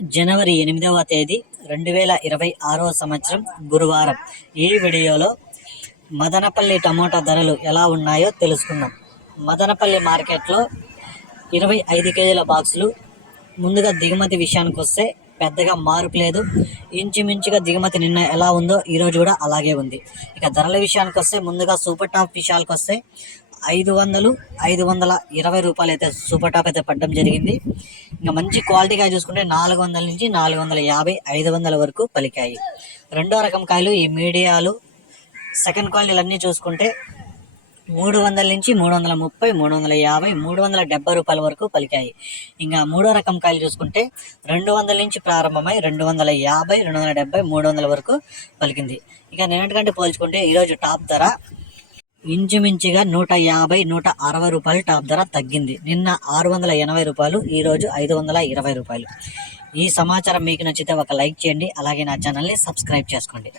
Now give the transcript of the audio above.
జనవరి ఎనిమిదవ తేదీ రెండు వేల ఇరవై ఆరవ సంవత్సరం గురువారం. ఈ వీడియోలో మదనపల్లి టమోటా ధరలు ఎలా ఉన్నాయో తెలుసుకుందాం. మదనపల్లి మార్కెట్లో ఇరవై ఐదు కేజీల బాక్సులు. ముందుగా దిగుమతి విషయానికి వస్తే పెద్దగా మార్పు లేదు. ఇంచుమించుగా దిగుమతి నిన్న ఎలా ఉందో ఈరోజు కూడా అలాగే ఉంది. ఇక ధరల విషయానికి వస్తే ముందుగా సూపర్ టాప్ విషయాలకు వస్తే ఐదు వందలు ఐదు వందల ఇరవై రూపాయలు అయితే సూపర్ టాప్ అయితే పడడం జరిగింది. ఇంకా మంచి క్వాలిటీగా చూసుకుంటే నాలుగు వందల నుంచి నాలుగు వందల యాభై ఐదు వందల వరకు పలికాయి. రెండో రకం కాయలు ఈ మీడియాలు. సెకండ్ క్వాలిటీలు అన్నీ చూసుకుంటే మూడు వందల నుంచి మూడు వందల ముప్పై మూడు వందల యాభై మూడు వందల డెబ్బై రూపాయల వరకు పలికాయి. ఇంకా మూడో రకం కాయలు చూసుకుంటే రెండు వందల నుంచి ప్రారంభమై రెండు వందల యాభై రెండు వందల డెబ్బై మూడు వందల వరకు పలికింది. ఇక నిన్నటికంటే పోల్చుకుంటే ఈరోజు టాప్ ధర ఇంచుమించుగా నూట యాభై నూట అరవై రూపాయలు టాప్ ధర తగ్గింది. నిన్న ఆరు వందల ఎనభై రూపాయలు ఈరోజు ఐదు వందల ఇరవై రూపాయలు. ఈ సమాచారం మీకు నచ్చితే ఒక లైక్ చేయండి అలాగే నా ఛానల్ని సబ్స్క్రైబ్ చేసుకోండి.